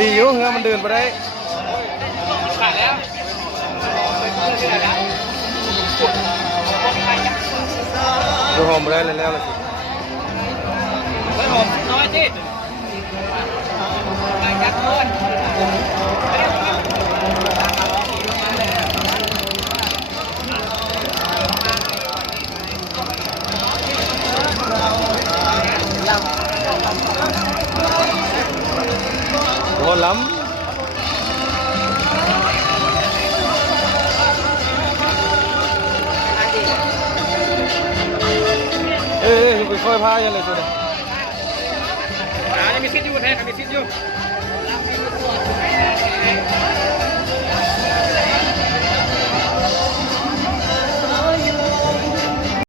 ดีอยู่เงือมันเดินไปได้ขาดแล้วดูหอมไปได้แล้วเลยสิ เฮ้ยผมน้อยที่ไปยักษ์เพื่อนโอ้ล้ำไปค่อยพายังเลยสุดเลย ยังมีซิดอยู่แท้ยังมีซิดอยู่